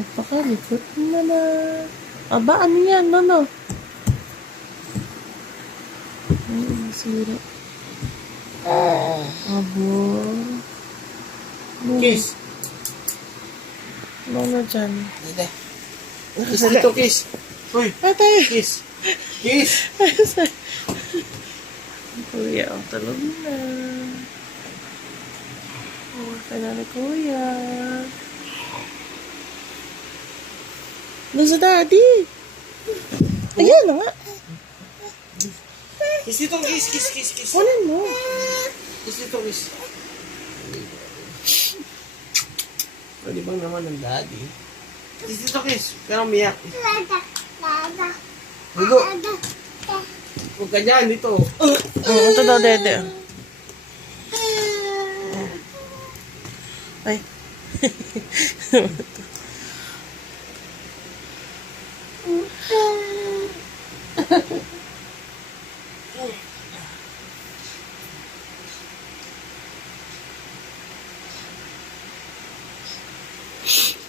Napakalikot naman. Aba, ano yan? Ano? Ay, masira. Abo. Kiss. Ano na dyan? Dede. Kiss dito, kiss. Uy, Ate! kiss. Kiss. Kuya, ang talog na. Okay na ni Kuya. Doon sa daddy. Ayan na nga. Kiss dito, kiss, kiss, kiss, kiss. Kunin mo. Kiss dito, kiss. Pwede bang naman ng daddy? Kiss dito, kiss. Pero umiyak. Hugo. Huwag ka dyan, dito. Ito daw, dede. Ay.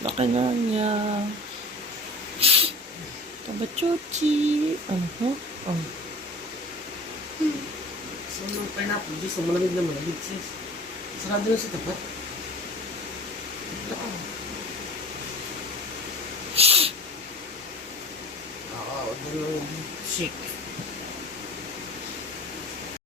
Laki na niya. Tabachuchi. Ano? So, mga pineapple juice, malamig na malamig, sis. Sarado na sa tapat. Oo, doon lang shake.